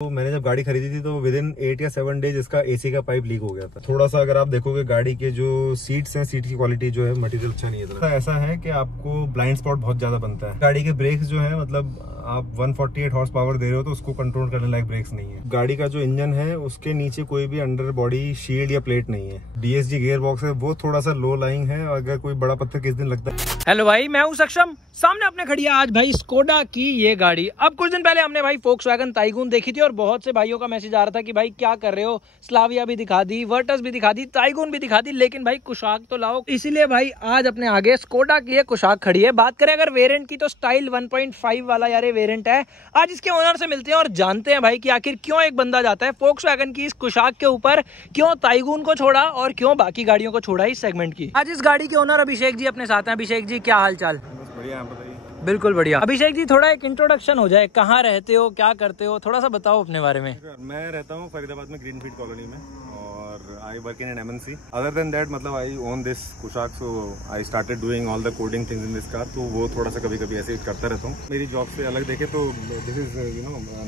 तो मैंने जब गाड़ी खरीदी थी तो विद इन 8 या 7 डेज इसका एसी का पाइप लीक हो गया था। थोड़ा सा अगर आप देखोगे गाड़ी के जो सीट्स हैं, सीट की क्वालिटी जो है मटेरियल अच्छा नहीं है। ऐसा है कि आपको ब्लाइंड स्पॉट बहुत ज्यादा बनता है। गाड़ी के ब्रेक्स जो है मतलब आप 148 हॉर्स पावर दे रहे हो तो उसको कंट्रोल करने लायक ब्रेक्स नहीं है। गाड़ी का जो इंजन है उसके नीचे कोई भी अंडर बॉडी शील्ड या प्लेट नहीं है। डीएसजी गियर बॉक्स है वो थोड़ा सा लो लाइंग है, अगर कोई बड़ा पत्थर किस दिन लगता है। हेलो भाई, मैं हूं सक्षम। सामने अपने खड़ी है आज भाई स्कोडा की ये गाड़ी। अब कुछ दिन पहले हमने भाई फोक्सवैगन टाइगून देखी थी और बहुत से भाइयों का मैसेज आ रहा था कि भाई क्या कर रहे हो, स्लाविया भी दिखा दी, वर्टस भी दिखा दी, टाइगून भी दिखा दी, लेकिन भाई कुशाक तो लाओ। इसीलिए भाई आज अपने आगे स्कोडा की ये कुशाक खड़ी है। बात करें अगर वेरिएंट की तो स्टाइल 1.5 वाला यार ये वेरिएंट है। आज इसके ओनर से मिलते हैं और जानते हैं भाई कि आखिर क्यों एक बंदा जाता है फोक्सवैगन की इस कुशाक के ऊपर, क्यों टाइगून को छोड़ा और क्यों बाकी गाड़ियों को छोड़ा इस सेगमेंट की। आज इस गाड़ी के ओनर अभिषेक जी अपने साथ हैं। अभिषेक जी क्या हाल चाल? बढ़िया, आप बताइए। बिल्कुल बढ़िया। अभिषेक जी थोड़ा एक इंट्रोडक्शन हो जाए, कहाँ रहते हो, क्या करते हो, थोड़ा सा बताओ अपने बारे में। मैं रहता हूँ फरीदाबाद में ग्रीनफील्ड कॉलोनी में और I work in an MNC। Other than that मतलब I own this Kushaq, so I started doing all the coding things in this car. तो वो थोड़ा सा कभी कभी ऐसे ही करता रहता हूँ। मेरी जॉब से अलग देखे तो दिस इज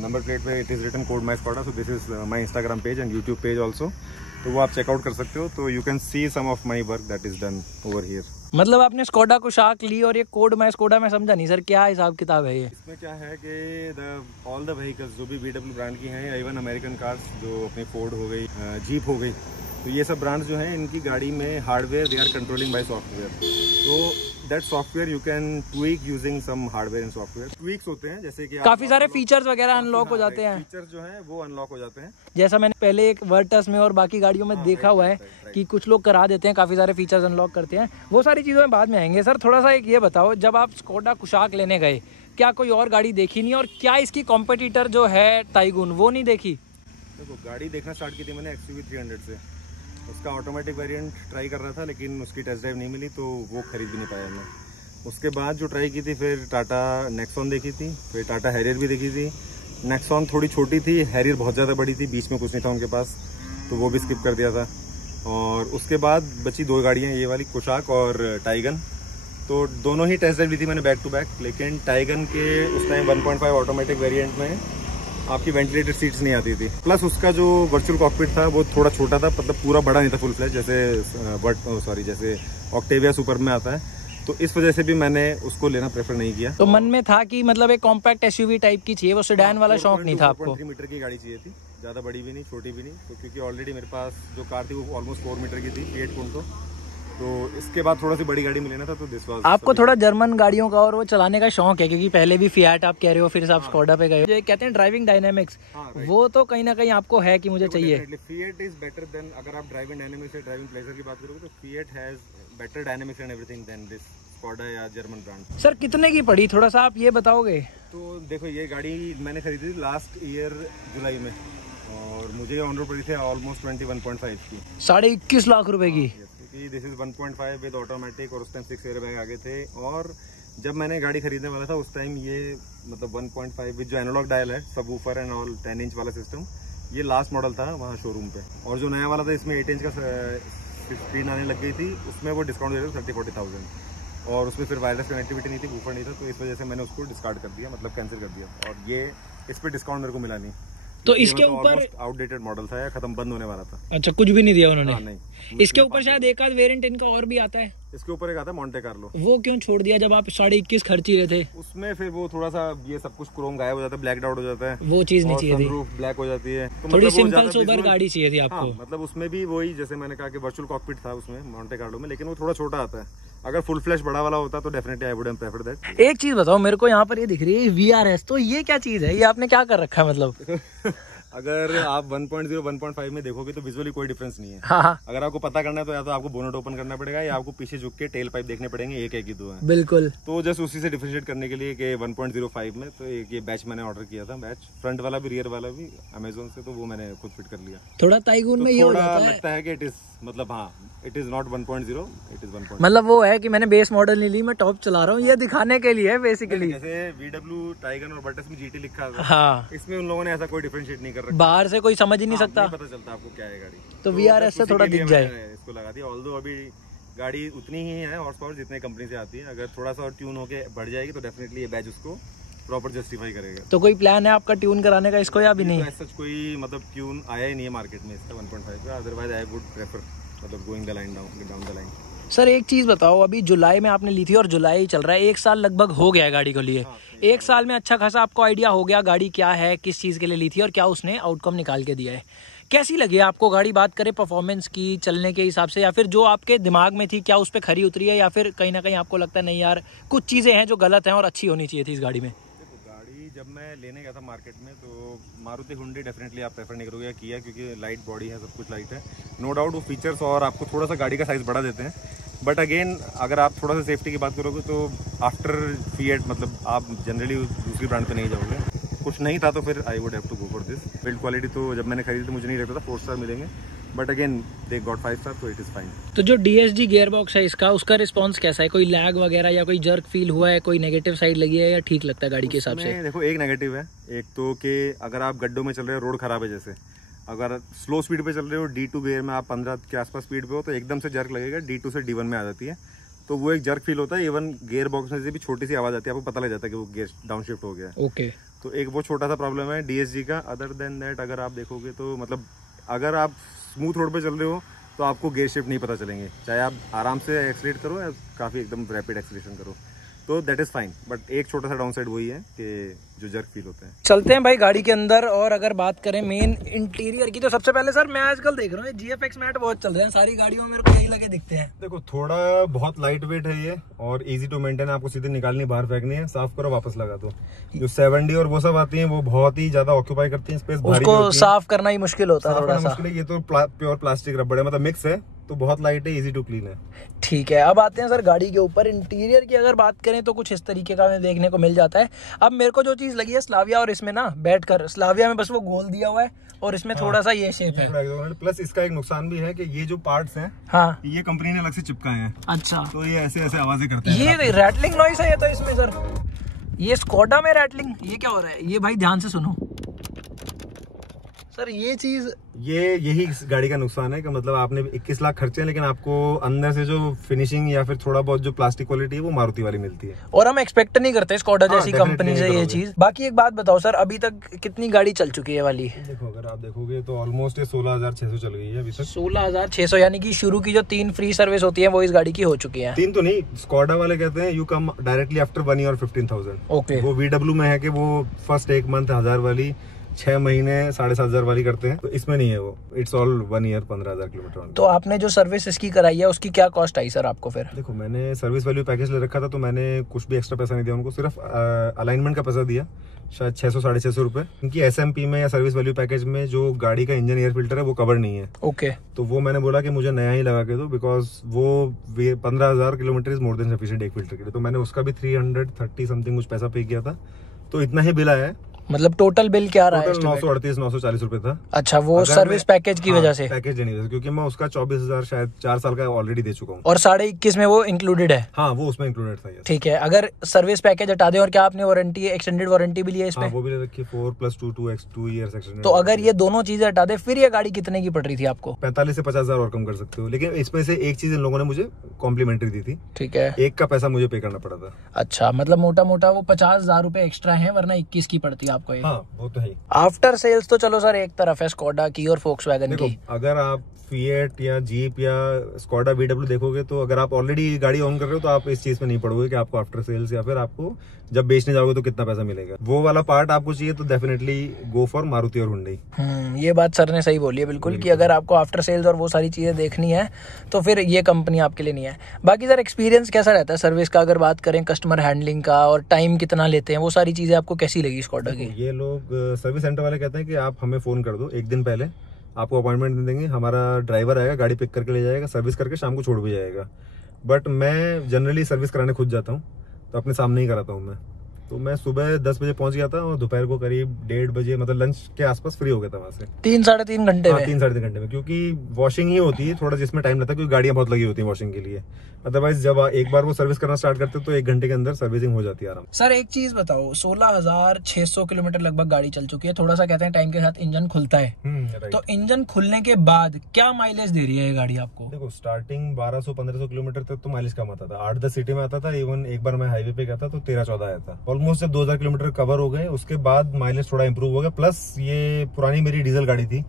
नंबर प्लेट पे it is written code my Skoda. So this is my Instagram page and YouTube page also. तो वो आप चेकआउट कर सकते हो। तो you can see some of my work that is done over here. मतलब आपने स्कोडा कुशाक ली और ये कोड माई स्कोडा में समझा नहीं सर, क्या हिसाब किताब है ये? इसमें क्या है कि ऑल द व्हीकल्स जो भी VW ब्रांड की हैं, इवन अमेरिकन कार्स जो अपनी फोर्ड हो गई, जीप हो गई, तो ये सब ब्रांड्स जो हैं इनकी गाड़ी में hardware they are controlling by software. तो that software you can tweak using some hardware and software. Tweaks होते हैं जैसे कि काफी सारे फीचर्स वगैरह अनलॉक हो जाते हैं। फीचर्स जो हैं वो अनलॉक हो जाते हैं। जैसा मैंने पहले एक वर्टस में और बाकी गाड़ियों में देखा हुआ है कि कुछ लोग करा देते हैं, काफी सारे फीचर्स अनलॉक करते हैं। वो सारी चीजों में बाद में आएंगे। सर थोड़ा सा एक ये बताओ, जब आप स्कोडा कुशाक लेने गए क्या कोई और गाड़ी देखी नहीं और क्या इसकी कॉम्पिटिटर जो है टाइगून वो नहीं देखी? देखो गाड़ी देखना स्टार्ट की थी मैंने XUV 300 से। उसका ऑटोमेटिक वेरिएंट ट्राई कर रहा था लेकिन उसकी टेस्ट ड्राइव नहीं मिली तो वो खरीद भी नहीं पाया मैं। उसके बाद जो ट्राई की थी फिर टाटा नेक्सॉन देखी थी, फिर टाटा हैरियर भी देखी थी। नेक्सॉन थोड़ी छोटी थी, हैरियर बहुत ज़्यादा बड़ी थी, बीच में कुछ नहीं था उनके पास, तो वो भी स्किप कर दिया था। और उसके बाद बची दो गाड़ियाँ, ये वाली कुशाक और टाइगन। तो दोनों ही टेस्ट ड्राइव ली थी मैंने बैक टू बैक। लेकिन टाइगन के उस टाइम 1.5 ऑटोमेटिक वेरिएंट में आपकी वेंटिलेटेड सीट्स नहीं आती थी, प्लस उसका जो वर्चुअल कॉकपिट था वो थोड़ा छोटा था, मतलब पूरा बड़ा नहीं था फुल फ्लैश जैसे जैसे ऑक्टेविया सुपर में आता है। तो इस वजह से भी मैंने उसको लेना प्रेफर नहीं किया। तो मन में था कि मतलब एक कॉम्पैक्ट SUV टाइप की चाहिए, वो सेडान वाला शौक नहीं था आपको? 4.3 मीटर की गाड़ी चाहिए थी, ज़्यादा बड़ी भी नहीं छोटी भी नहीं। तो क्योंकि ऑलरेडी मेरे पास जो कार थी वो ऑलमोस्ट 4 मीटर की थी, Fiat Punto। तो इसके बाद थोड़ा सी बड़ी गाड़ी मिले ना था तो दिस वाज। आपको थोड़ा जर्मन गाड़ियों का और वो चलाने का शौक है, क्योंकि पहले भी फियाट आप कह रहे हो, फिर से आप स्कोडा पे गए हो। जो कहते हैं ड्राइविंग डायनेमिक्स, वो तो कहीं ना कहीं आपको है कि मुझे चाहिए। Fiat इज बेटर देन, अगर आप ड्राइविंग डायनेमिक्स या ड्राइविंग प्लेजर की बात करोगे तो Fiat has better dynamics and everything than this Skoda या जर्मन ब्रांड। सर कितने की पड़ी, थोड़ा सा आप ये बताओगे? तो देखो ये गाड़ी मैंने खरीदी थी लास्ट ईयर जुलाई में और मुझे ऑन रोड पड़ी थी ऑलमोस्ट 21.5 की, 21.5 लाख रुपए की। दिस इज 1.5 विद ऑटोमेटिक और उस टाइम 6 एयर बैग आगे थे। और जब मैंने गाड़ी खरीदने वाला था उस टाइम ये मतलब 1.5 विद जो एनालॉग डायल है, सब वूफर एंड ऑल 10 इंच वाला सिस्टम, ये लास्ट मॉडल था वहाँ शोरूम पे। और जो नया वाला था इसमें 8 इंच का स्क्रीन आने लग गई थी, उसमें वो डिस्काउंट दे रहे थे 30-40,000 और उसमें फिर वायरलेस कनेक्टिविटी नहीं थी, वूफर नहीं था। तो इस वजह से मैंने उसको डिस्कार्ड कर दिया, मतलब कैंसिल कर दिया। और ये इस पर डिस्काउंट मेरे को मिला नहीं। तो इसके ऊपर आउटडेटेड मॉडल था या खत्म बंद होने वाला था। अच्छा, कुछ भी नहीं दिया उन्होंने? नहीं। इसके ऊपर शायद एक आध वेरिएंट इनका और भी आता है। इसके ऊपर एक आता है मोंटे कार्लो। वो क्यों छोड़ दिया जब आप 21.5 खर्च ही रहे थे? उसमें फिर वो थोड़ा सा ये सब कुछ क्रोम गायब हो जाता है, ब्लैक आउट हो जाता है, वो चीज नहीं चाहिए थी, ब्लैक हो जाती है। तो थोड़ी मतलब सिंपल सोबर गाड़ी चाहिए थी आपको। मतलब उसमें भी वही जैसे मैंने कहा कि वर्चुअल कॉकपिट था उसमें मोंटे कार्लो में, लेकिन वो थोड़ा छोटा आता है। अगर फुल फ्लैश बड़ा वाला होता तो definitely I would have preferred that. एक चीज बताओ मेरे को, यहाँ पर ये दिख रही है VRS, तो ये क्या चीज है? ये आपने क्या कर रखा है मतलब? अगर आप 1.0 1.5 में देखोगे तो विजुअली कोई डिफरेंस नहीं है। हाँ। अगर आपको पता करना है तो या तो आपको बोनट ओपन करना पड़ेगा या आपको पीछे झुक के टेल पाइप देखने पड़ेंगे, एक ही दो है। बिल्कुल। तो जस्ट उसी से डिफरेंशिएट करने के लिए कि 1.05 में तो एक ये बैच मैंने ऑर्डर किया था, बैच फ्रंट वाला भी रियर वाला भी अमेजोन से, तो वो मैंने खुद फिट कर लिया। थोड़ा टाइगून में ये हो जाता है, लगता है कि इट इज मतलब हाँ it is not 1.0, it is 1.0। मतलब वो है कि मैंने बेस मॉडल नहीं ली, मैं टॉप चला रहा हूँ, ये दिखाने के लिए बेसिकली। जैसे VW टाइगन और वर्टस में GT लिखा था, हाँ, इसमें उन लोगों ने ऐसा कोई डिफरेंशिएट नहीं कर रखा। बाहर से कोई समझ ही नहीं सकता, पता चलता आपको क्या है गाड़ी। तो VRS से थोड़ा दिख जाए इसको लगा दिया। ऑल्दो अभी गाड़ी उतनी ही है हॉर्स पावर जितने कंपनी से आती है, अगर थोड़ा सा और ट्यून होके बढ़ जाएगी तो डेफिनेटली ये बैच उसको प्रॉपर जस्टिफाई करेगा। तो कोई प्लान है आपका ट्यून कराने का इसको या भी नहीं? तो सच कोई मतलब ट्यून आया ही नहीं है मार्केट में इसका 1.5 का, अदरवाइज आई वुड प्रेफर मतलब going the line down the line. Sir एक चीज़ बताओ, अभी जुलाई में आपने ली थी और जुलाई चल रहा है, 1 साल लगभग हो गया है गाड़ी को लिए। 1 साल में अच्छा खासा आपको आइडिया हो गया गाड़ी क्या है, किस चीज़ के लिए ली थी और क्या उसने आउटकम निकाल के दिया है। कैसी लगी आपको गाड़ी, बात करें परफॉर्मेंस की, चलने के हिसाब से, या फिर जो आपके दिमाग में थी क्या उस पर खरी उतरी है, या फिर कहीं ना कहीं आपको लगता है नहीं यार कुछ चीज़ें हैं जो गलत हैं और अच्छी होनी चाहिए थी इस गाड़ी में? जब मैं लेने गया था मार्केट में तो मारुति हुंडई डेफिनेटली आप प्रेफर नहीं करोगे किया, क्योंकि लाइट बॉडी है, सब कुछ लाइट है, नो डाउट वो फीचर्स और आपको थोड़ा सा गाड़ी का साइज़ बढ़ा देते हैं। बट अगेन अगर आप थोड़ा सा सेफ्टी की बात करोगे तो आफ्टर फिएट मतलब आप जनरली दूसरी ब्रांड पे नहीं जाओगे। कुछ नहीं था तो फिर I would have to go for this. Build quality तो जब मैंने खरीदी तो मुझे नहीं लगता था 4 स्टार मिलेंगे, but again they got 5 star, तो इट इज़ फाइन। तो जो DSG गियर बॉक्स है इसका, उसका रिस्पांस कैसा है? कोई लैग वगैरह या कोई जर्क फील हुआ है, कोई नेगेटिव साइड लगी है या ठीक लगता है गाड़ी के हिसाब से? देखो एक नेगेटिव है, एक तो कि अगर आप गड्ढों में चल रहे हो, रोड खराब है, जैसे अगर स्लो स्पीड पे चल रहे हो, D2 गियर में आप 15 के आसपास स्पीड पे हो तो एकदम से जर्क लगेगा, D2 से D1 में आ जाती है, तो वो एक जर्क फील होता है। इवन गियर बॉक्स में से भी छोटी सी आवाज़ आती है, आपको पता लग जाता है कि वो गियर डाउन शिफ्ट हो गया। ओके, तो एक वो छोटा सा प्रॉब्लम है DSG का। अदर देन दैट अगर आप देखोगे तो मतलब अगर आप स्मूथ रोड पे चल रहे हो तो आपको गियर शिफ्ट नहीं पता चलेंगे, चाहे आप आराम से एक्सीलरेट करो या काफ़ी एकदम रैपिड एक्सीलरेशन करो, तो दैट इज़ फाइन। बट एक छोटा सा डाउन साइड वही है कि जो जर्क फील होता है। चलते हैं भाई गाड़ी के अंदर, और अगर बात करें मेन इंटीरियर की तो सबसे पहले सर मैं आजकल देख रहा हूँ GFX मैट बहुत चल रहे हैं, सारी गाड़ियों में मेरे को यही लगे दिखते हैं। देखो थोड़ा बहुत लाइट वेट है ये और इजी टू मेंटेन, आपको सीधे निकालनी, बाहर फेंकनी है, साफ करो वापस लगा दो। जो 7D और वो सब आती है वो बहुत ही ज्यादा ऑक्यूपाई करती है स्पेस, उसको साफ करना ही मुश्किल होता है थोड़ा सा। ये तो प्योर प्लास्टिक रबड़ है, मतलब मिक्स है, तो बहुत लाइट है, इजी टू क्लीन है। ठीक है, अब आते हैं सर गाड़ी के ऊपर। इंटीरियर की अगर बात करें तो कुछ इस तरीके का हमें देखने को मिल जाता है। अब मेरे को जो चीज लगी है स्लाविया, और इसमें ना बैठकर स्लाविया में बस वो गोल दिया हुआ है और इसमें थोड़ा सा ये शेप है। प्लस इसका एक नुकसान भी है कि ये जो पार्ट्स हैं, हाँ, ये कंपनी ने अलग से चिपकाए हैं। अच्छा, तो ये ऐसे ऐसे आवाजें करते हैं। ये रैटलिंग नॉइस है ये तो इसमें सर, ये स्कोडा में रैटलिंग, ये क्या हो रहा है? ये भाई ध्यान से सुनो सर, ये चीज यही इस गाड़ी का नुकसान है कि मतलब आपने 21 लाख खर्चे हैं, लेकिन आपको अंदर से जो फिनिशिंग या फिर थोड़ा बहुत जो प्लास्टिक क्वालिटी है वो मारुति वाली मिलती है, और हम एक्सपेक्ट नहीं करते स्कोडा जैसी कंपनी से ये चीज। बाकी एक बात बताओ सर, अभी तक कितनी गाड़ी चल चुकी है वाली? देखो अगर आप देखोगे तो ऑलमोस्ट 16,600 चल गई है अभी तक। 16,600, यानी कि शुरू की जो 3 फ्री सर्विस होती है वो इस गाड़ी की हो चुकी है। 3 तो नहीं, स्कोडा वाले कहते हैं you come directly after 1 year 15,000। Okay, वो VW में है कि वो फर्स्ट 1 मंथ 1000 वाली, 6 महीने 7,500 वाली करते हैं, तो इसमें नहीं है वो, इट्स ऑल 1 ईयर 15,000 किलोमीटर। तो आपने जो सर्विस इसकी कराई है उसकी क्या कॉस्ट आई सर आपको? फिर देखो मैंने सर्विस वैल्यू पैकेज ले रखा था, तो मैंने कुछ भी एक्स्ट्रा पैसा नहीं दिया उनको, सिर्फ अलाइनमेंट का पैसा दिया, शायद 600-650 रुपए। उनकी SMP में या सर्विस वैल्यू पैकेज में जो गाड़ी का इंजन एयर फिल्टर है वो कवर नहीं है। ओके, तो वो मैंने बोला कि मुझे नया ही लगा के दो, बिकॉज वो 15,000 kilometre is more than sufficient एक फिल्टर के लिए। तो मैंने उसका भी 330 समथिंग कुछ पैसा पे किया था, तो इतना ही बिल आया है। मतलब टोटल बिल क्या रहा है? 938-940 रुपए था। अच्छा, वो सर्विस पैकेज की वजह से? पैकेज देनी थी, क्योंकि मैं उसका 24,000 शायद 4 साल का ऑलरेडी दे चुका हूँ, और 21.5 में वो इंक्लूडेड है? हाँ, वो उसमें इंक्लूडेड था। ठीक है, अगर सर्विस पैकेज हटा दे, और क्या आपने वारंटी, एक्सटेंडेड वारंटी भी ली है इसमें? वो भी ले रखी, 4+2 2 ईयर्स एक्सटेंडेड। तो अगर ये दोनों चीजें हटा दे फिर ये गाड़ी कितने की पड़ रही थी आपको? 45 से 50,000 और कम कर सकते हो, लेकिन इसमें से एक चीज इन लोगों ने मुझे कॉम्प्लीमेंट्री दी थी। ठीक है, एक का पैसा मुझे पे करना पड़ा था। अच्छा, मतलब मोटा मोटा वो 50,000 रुपए एक्स्ट्रा है, वरना 21 की पड़ती है आपको ये? हाँ, वो तो है। आफ्टर सेल्स तो चलो सर एक तरफ है स्कोडा की और फोक्सवैगन की। अगर आप फिएट या जीप या स्कोडा VW देखोगे, तो अगर आप ऑलरेडी गाड़ी ऑन कर रहे हो तो आप इस चीज में नहीं पड़ोगे कि आपको आफ्टर सेल्स या फिर आपको जब बेचने जाओगे तो कितना पैसा मिलेगा। वो वाला पार्ट आपको चाहिए तो डेफिनेटली गो फॉर मारुति और हुंडई। ये बात सर ने सही बोली है बिल्कुल, कि अगर आपको आफ्टर सेल्स और वो सारी चीजें देखनी है तो फिर ये कंपनी आपके लिए नहीं है। बाकी सर एक्सपीरियंस कैसा रहता है सर्विस का, अगर बात करें कस्टमर हैंडलिंग का, और टाइम कितना लेते हैं, वो सारी चीजें आपको कैसी लगी स्कोडा की? ये लोग सर्विस सेंटर वाले कहते हैं कि आप हमें फोन कर दो, एक दिन पहले आपको अपॉइंटमेंट दे देंगे, हमारा ड्राइवर आएगा, गाड़ी पिक करके ले जाएगा, सर्विस करके शाम को छोड़ भी जाएगा। बट मैं जनरली सर्विस कराने खुद जाता हूँ, तो अपने सामने ही कराता हूँ मैं। तो मैं सुबह 10 बजे पहुंच गया था और दोपहर को करीब 1:30 बजे, मतलब लंच के आसपास फ्री हो गया था वहां से। 3-3.5 घंटे में? 3-3.5 घंटे में, क्योंकि वॉशिंग ही होती है थोड़ा, जिसमें टाइम लगता है, क्योंकि गाड़ियां बहुत लगी होती है वॉशिंग के लिए। अदरवाइज जब एक बार वो सर्विस करना स्टार्ट करते हैं तो 1 घंटे के अंदर सर्विसिंग हो जाती है आराम। सर एक चीज बताओ, 16,600 किलोमीटर लगभग गाड़ी चल चुकी है, थोड़ा सा कहते हैं टाइम के साथ इंजन खुलता है, तो इंजन खुलने के बाद क्या माइलेज दे रही है ये गाड़ी आपको? देखो स्टार्टिंग 1200-1500 किलोमीटर तक तो माइलेज कम आता था, 8-10 सिटी में आता था। इवन एक बार मैं हाईवे पे गया था तो 13-14 आया था। ऑलमोस्ट जब 2000 किलोमीटर कवर हो गए उसके बाद माइलेज थोड़ा इंप्रूव हो गया। प्लस ये पुरानी मेरी डीजल गाड़ी थी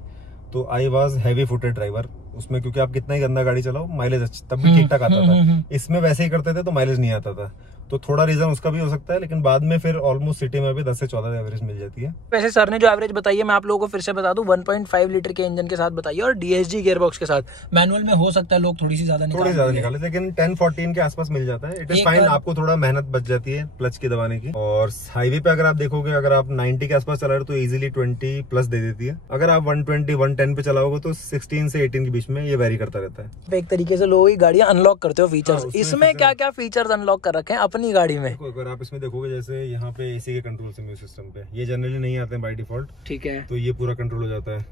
तो I was heavy footed driver उसमें, क्योंकि आप कितना ही गंदा गाड़ी चलाओ माइलेज तब भी ठीक ठाक आता था। इसमें वैसे ही करते थे तो माइलेज नहीं आता था, तो थोड़ा रीजन उसका भी हो सकता है, लेकिन बाद में फिर ऑलमोस्ट सिटी में भी 10 से 14 एवरेज मिल जाती है। वैसे सर ने जो एवरेज बताई है मैं आप लोगों को फिर से बता दूं, 1.5 लीटर के इंजन के साथ बताइए और डीएसजी गियरबॉक्स के साथ। मैनुअल में हो सकता है लोग थोड़ी ज्यादा निकाले, लेकिन 10-14 के आसपास मिल जाता है। इट इज फाइन, आपको थोड़ा मेहनत बच जाती है क्लच की दबाने की। और हाईवे पे अगर आप देखोगे, अगर आप 90 के आसपास चला रहे हो तो इजीली 20 प्लस दे देती है। अगर आप 120-110 पे चलाओगे तो 16 से 18 के बीच में ये वेरी करता रहता है। एक तरीके से लोग गाड़ियां अनलॉक करते हो फीचर्स। इसमें क्या क्या फीचर्स अनलॉक कर रखे हैं अपनी गाड़ी में? अगर आप इसमें देखोगे, जैसे यहाँ पे एसी के कंट्रोल सिस्टम पे ये जनरली नहीं आते हैं बाय डिफॉल्ट, ठीक है, तो ये पूरा कंट्रोल हो जाता है।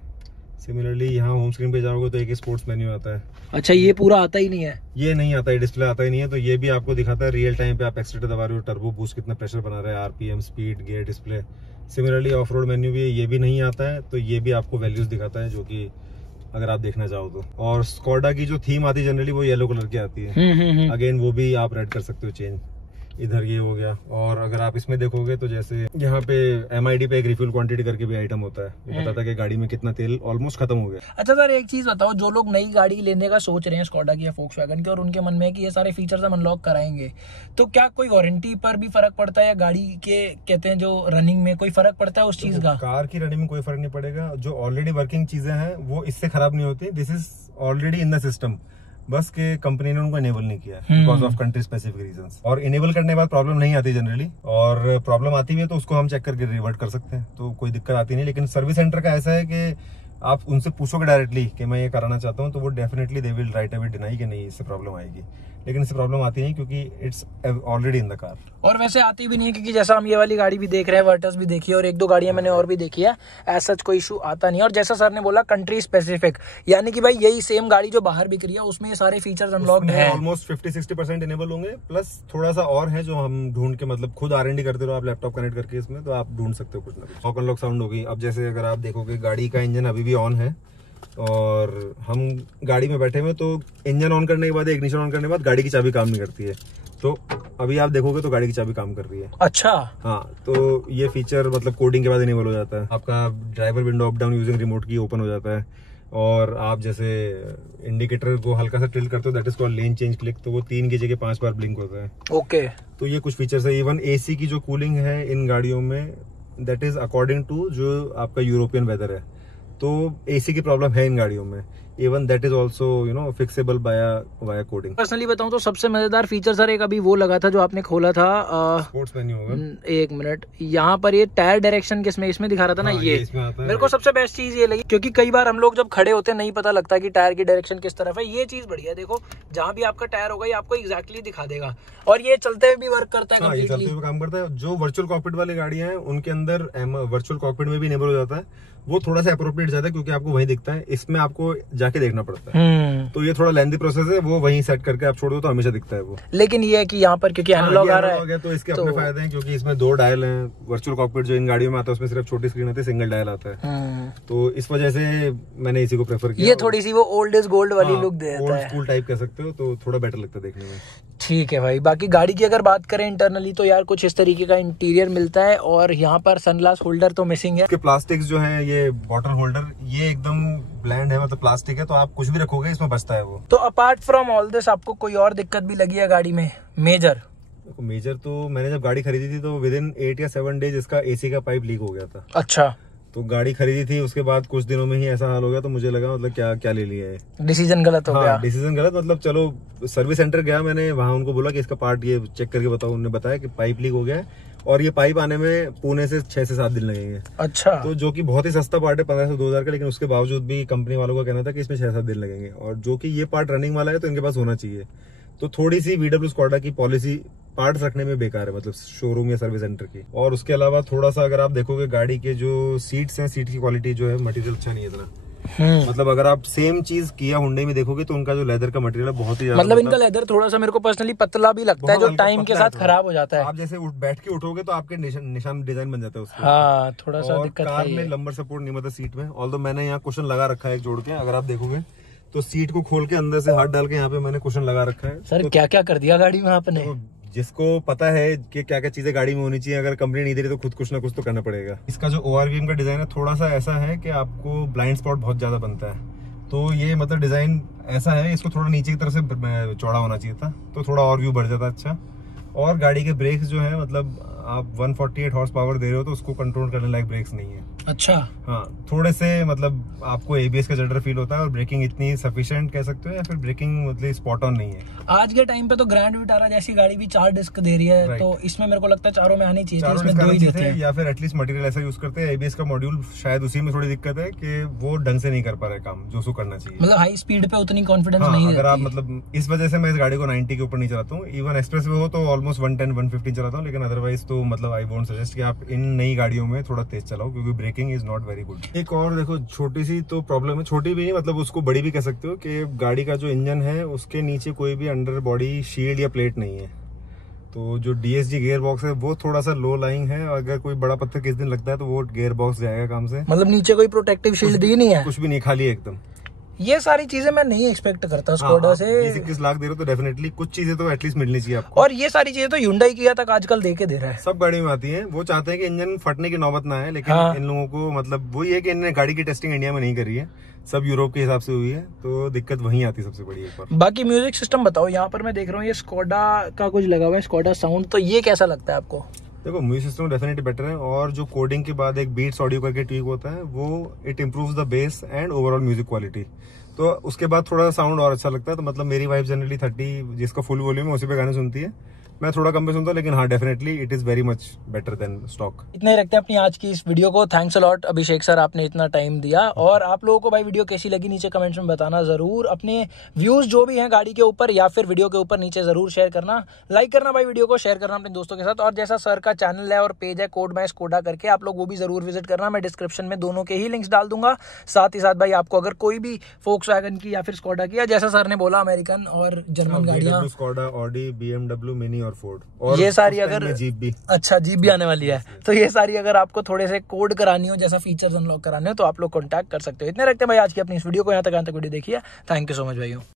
सिमिलरली यहाँ होम स्क्रीन पे जाओगे तो एक स्पोर्ट्स मेन्यू आता है। अच्छा, ये पूरा आता ही नहीं है? ये नहीं आता है, डिस्प्ले आता ही नहीं है। तो ये भी आपको दिखाता है रियल टाइम पे आप एक्सीलरेटर दबा रहे हो, टर्बो बूस्ट कितना प्रेशर बना रहा है, RPM, speed, gear, display. Similarly of road menu भी है, ये भी नहीं आता है, तो ये भी आपको वैल्यूज दिखाता है जो कि अगर आप देखना चाहो तो। और स्कोडा की जो थीम आती है जनरली वो येलो कलर की आती है। अगेन वो भी आप रेड कर सकते हो चेंज। इधर ये हो गया। और अगर आप इसमें देखोगे तो जैसे यहाँ पे MID पे एक रिफ्यूल क्वांटिटी करके भी आइटम होता है, ये बताता है कि गाड़ी में कितना तेल ऑलमोस्ट खत्म हो गया। अच्छा सर, एक चीज बताओ, जो लोग नई गाड़ी लेने का सोच रहे हैं स्कोडा की या फोक्सवैगन की और उनके मन में है कि ये सारे फीचर्स हम अनलॉक कराएंगे, तो क्या कोई वारंटी पर भी फर्क पड़ता है या गाड़ी के कहते हैं जो रनिंग में कोई फर्क पड़ता है उस चीज का? कार की रनिंग में कोई फर्क नहीं पड़ेगा। जो ऑलरेडी वर्किंग चीजें हैं वो इससे खराब नहीं होती। This is already in the system, बस के कंपनी ने उनको इनेबल नहीं किया because of country specific reasons. और इनेबल करने के बाद प्रॉब्लम नहीं आती जनरली, और प्रॉब्लम आती भी है तो उसको हम चेक करके रिवर्ट कर सकते हैं, तो कोई दिक्कत आती नहीं। लेकिन सर्विस सेंटर का ऐसा है कि आप उनसे पूछोगे डायरेक्टली कि मैं ये कराना चाहता हूँ तो वो definitely they will write away deny कि नहीं इससे प्रॉब्लम आएगी, लेकिन इससे प्रॉब्लम आती नहीं क्योंकि it's already in the car. और वैसे आती भी नहीं है क्योंकि जैसा हम ये वाली गाड़ी भी देख रहे हैं, वर्टस भी देखी है और एक दो गाड़ियां मैंने और भी देखी है, ऐसा कोई इशू आता नहीं। और जैसा सर ने बोला कंट्री स्पेसिफिक, यानी कि भाई यही सेम गाड़ी जो बाहर बिक रही है उसमें ये सारे फीचर्स अनलॉक्ड है। ऑलमोस्ट 50-60% इनेबल होंगे, प्लस थोड़ा सा और है जो हम ढूंढ के, मतलब खुद R&D करते रहो आप लैपटॉप कनेक्ट करके इसमें, तो आप ढूंढ सकते हो कुछ ना कुछ। लॉक अनलॉक साउंड होगी। अब जैसे अगर आप देखोगे गाड़ी का इंजन अभी भी ऑन है और हम गाड़ी में बैठे हुए, तो इंजन ऑन करने के बाद, इग्निशन ऑन करने के बाद गाड़ी की चाबी काम नहीं करती है। तो अभी आप देखोगे तो गाड़ी की चाबी काम कर रही है। अच्छा, हाँ, तो ये फीचर मतलब कोडिंग के बाद इनेबल हो जाता है। आपका driver window up down using remote की ओपन हो जाता है। और आप जैसे इंडिकेटर को हल्का सा टिल्ट करते हो, that is called lane change click, तो वो 3 की जगह 5 बार ब्लिंक होता है। ओके, तो ये कुछ फीचर्स है। इवन AC की जो कूलिंग है इन गाड़ियों में, दैट इज अकॉर्डिंग टू जो आपका यूरोपियन वेदर है, तो AC की प्रॉब्लम है इन गाड़ियों में। Even that is also fixable via coding. Personally बताऊं तो सबसे मजेदार फीचर सर एक अभी वो लगा था जो आपने खोला था, स्पोर्ट्स मेन्यू होगा। एक मिनट, यहाँ पर ये टायर डायरेक्शन किसमें इसमें दिखा रहा था ना, ये मेरे को सबसे बेस्ट चीज ये लगी, क्योंकि कई बार हम लोग जब खड़े होते हैं नहीं पता लगता कि टायर की डायरेक्शन किस तरफ है। ये चीज बढ़िया, देखो जहाँ भी आपका टायर होगा ये आपको एग्जैक्टली दिखा देगा और ये चलते हुए भी वर्क करता है। ये चलते हुए काम करता है। जो वर्चुअल कॉकपिट वाली गाड़ियां हैं उनके अंदर वर्चुअल कॉकपिट में भी इनेबल हो जाता है, वो थोड़ा सा अप्रोप्रिएट जाता है क्योंकि आपको वहीं दिखता है, इसमें आपको जाके देखना पड़ता है। तो ये थोड़ा लेंथी प्रोसेस है, वो वहीं सेट करके आप छोड़ दो तो हमेशा दिखता है वो। लेकिन ये है कि यहाँ पर क्योंकि एनालॉग आ रहा है तो इसके अपने फायदे हैं, क्योंकि इसमें 2 डायल हैं। वर्चुअल कॉकपिट जो इन गाड़ियों में आता है उसमें सिर्फ छोटी स्क्रीन होती है, सिंगल डायल आता है, तो इस वजह से मैंने इसी को प्रेफर किया। ये थोड़ी सी वो ओल्ड इज गोल्ड वाली लुक देता है, ओल्ड स्कूल टाइप कह सकते हो, तो थोड़ा बेटर लगता है देखने में। ठीक है भाई, बाकी गाड़ी की अगर बात करें इंटरनली तो यार कुछ इस तरीके का इंटीरियर मिलता है और यहाँ पर सनग्लास होल्डर तो मिसिंग है। इसके प्लास्टिक्स जो है, ये बॉटल होल्डर, ये एकदम ब्लैंड है, मतलब प्लास्टिक है, तो आप कुछ भी रखोगे इसमें बचता है वो। तो अपार्ट फ्रॉम ऑल दिस आपको कोई और दिक्कत भी लगी है गाड़ी में मेजर? मेजर तो मैंने जब गाड़ी खरीदी थी तो विदिन 8 या 7 डेज इसका AC का पाइप लीक हो गया था। अच्छा, तो गाड़ी खरीदी थी, उसके बाद कुछ दिनों में ही ऐसा हाल हो गया, तो मुझे लगा मतलब क्या ले लिया है, डिसीजन गलत हो गया। डिसीजन गलत, मतलब चलो सर्विस सेंटर गया मैंने, वहां उनको बोला कि इसका पार्ट ये चेक करके बताओ। उन्होंने बताया कि पाइप लीक हो गया है और ये पाइप आने में पुणे से 6 से 7 दिन लगेंगे। अच्छा, तो जो कि बहुत ही सस्ता पार्ट है, 1500 2000 का, लेकिन उसके बावजूद भी कंपनी वालों का कहना था कि इसमें 6-7 दिन लगेंगे, और जो कि ये पार्ट रनिंग वाला है तो इनके पास होना चाहिए। तो थोड़ी सी VW स्कोडा की पॉलिसी पार्ट्स रखने में बेकार है, मतलब शोरूम या सर्विस सेंटर की। और उसके अलावा थोड़ा सा अगर आप देखोगे गाड़ी के जो सीट्स हैं, सीट की क्वालिटी जो है, मटेरियल अच्छा नहीं है इतना। मतलब अगर आप सेम चीज किया हुंडई में देखोगे तो उनका जो लेदर का मटेरियल है बहुत ही, मतलब इनका लेदर थोड़ा सा मेरे को पर्सनली पतला भी लगता है, जो टाइम के साथ खराब हो जाता है। आप जैसे बैठ के उठोगे तो आपके निशान डिजाइन बन जाता है उसका। हाँ, थोड़ा सा दिक्कत है। कार में लंबर सपोर्ट नहीं मतलब सीट में, ऑल्दो मैंने यहाँ कुशन लगा रखा है एक जोड़ के, अगर आप देखोगे तो सीट को खोल के अंदर से हाथ डाल के यहाँ पे मैंने कुशन लगा रखा है। सर क्या क्या कर दिया गाड़ी में आपने? जिसको पता है कि क्या क्या चीजें गाड़ी में होनी चाहिए, अगर कंपनी नहीं दे रही तो खुद कुछ ना कुछ तो करना पड़ेगा। इसका जो ORVM का डिजाइन है थोड़ा सा ऐसा है कि आपको ब्लाइंड स्पॉट बहुत ज्यादा बनता है, तो ये मतलब डिजाइन ऐसा है, इसको थोड़ा नीचे की तरफ से चौड़ा होना चाहिए था तो थोड़ा और व्यू बढ़ जाता अच्छा। और गाड़ी के ब्रेक्स जो है मतलब आप 148 हॉर्स पावर दे रहे हो तो उसको कंट्रोल करने लायक ब्रेक्स नहीं है। अच्छा, हाँ, थोड़े से मतलब आपको ABS का जडर फील होता है और ब्रेकिंग इतनी सफिशिएंट कह सकते हो या फिर ब्रेकिंग मतलब स्पॉट ऑन नहीं है। आज के टाइम पे तो ग्रैंड विटारा जैसी गाड़ी भी 4 डिस्क दे रही है, तो इसमें मेरे को लगता है चारों में आनी चाहिए, इसमें 2 ही देते हैं या फिर एटलीस्ट मटेरियल ऐसा यूज करते हैं। ABS का मॉड्यूल शायद उसी में थोड़ी दिक्कत है कि वो ढंग से नहीं कर पा रहा है काम जो उसको करना चाहिए, मतलब हाई स्पीड पे उतनी कॉन्फिडेंस नहीं है। अगर आप मतलब इस वजह से मैं इस गाड़ी को 90 के ऊपर नहीं चलाता हूँ। इवन एक्सप्रेस में हो तो ऑलमोस्ट 110-115 चलाता हूँ, लेकिन अदरवाइज तो मतलब आई वोंट सजेस्ट कि आप इन नई गाड़ियों में थोड़ा तेज चलाओ क्योंकि braking is not very good. एक और देखो छोटी सी तो प्रॉब्लम है, छोटी भी नहीं मतलब उसको बड़ी भी कह सकते हो, कि गाड़ी का जो इंजन है उसके नीचे कोई भी अंडर बॉडी शील्ड या प्लेट नहीं है। तो जो DSG गियर बॉक्स है वो थोड़ा सा लो लाइंग है, अगर कोई बड़ा पत्थर किस दिन लगता है तो वो गियर बॉक्स जाएगा काम से। मतलब नीचे कोई प्रोटेक्टिव शील्ड दी नहीं है, कुछ भी नहीं, खाली है एकदम। ये सारी चीजें मैं नहीं एक्सपेक्ट करता स्कोडा से। 20-21 लाख दे रहे हो तो डेफिनेटली कुछ चीजें तो एटलीस्ट मिलनी चाहिए आपको। और ये सारी चीजें तो Hyundai Kia तक आजकल दे के दे रहा है, सब गाड़ी में आती है। वो चाहते हैं कि इंजन फटने की नौबत ना है, लेकिन इन लोगों को मतलब वही है कि इन्होंने गाड़ी की टेस्टिंग इंडिया में नहीं करी है, सब यूरोप के हिसाब से हुई है, तो दिक्कत वहीं आती है सबसे बड़ी एक बार। बाकी म्यूजिक सिस्टम बताओ, यहाँ पर मैं देख रहा हूँ ये स्कोडा का कुछ लगा हुआ है, स्कोडा साउंड, तो ये कैसा लगता है आपको? देखो म्यूजिक सिस्टम डेफिनेटली बेटर है, और जो कोडिंग के बाद एक बीट्स ऑडियो करके ट्वीक होता है वो it improves the base and overall music quality, तो उसके बाद थोड़ा साउंड और अच्छा लगता है। तो मतलब मेरी वाइफ जनरली 30 जिसका फुल वॉल्यूम है उसी पे गाने सुनती है, मैं थोड़ा कम पे सुनता हूँ, लेकिन हाँ definitely it is very much better than stock. इतने रखते हैं अपनी आज की इस वीडियो को। Thanks a lot Abhishek sir, आपने इतना टाइम दिया। और आप लोगों को भाई वीडियो कैसी लगी नीचे कमेंट्स में बताना जरूर, अपने व्यूज जो भी हैं गाड़ी के ऊपर या फिर वीडियो के ऊपर नीचे जरूर शेयर करना, लाइक करना भाई वीडियो को, शेयर करना अपने दोस्तों के साथ। और जैसा सर का चैनल है और पेज है कोड बाय स्कोडा करके, आप लोग वो भी जरूर विजिट करना, मैं डिस्क्रिप्शन में दोनों के ही लिंक्स डाल दूंगा। साथ ही साथ भाई आपको अगर कोई भी फोक्सवैगन की या फिर स्कोडा की, या जैसा सर ने बोला अमेरिकन और जर्मन गाड़ियां, स्कोडा, ऑडी, BMW, मिनी और फोर्ड, और ये सारी अगर जीप भी, अच्छा जीप भी आने वाली है, तो ये सारी अगर आपको थोड़े से कोड करानी हो, जैसा फीचर्स अनलॉक कराने हो, तो आप लोग कॉन्टैक्ट कर सकते हो। इतने रखते हैं भाई आज की अपनी इस वीडियो को, यहाँ तक वीडियो देखिए। थैंक यू सो मच भाइयों।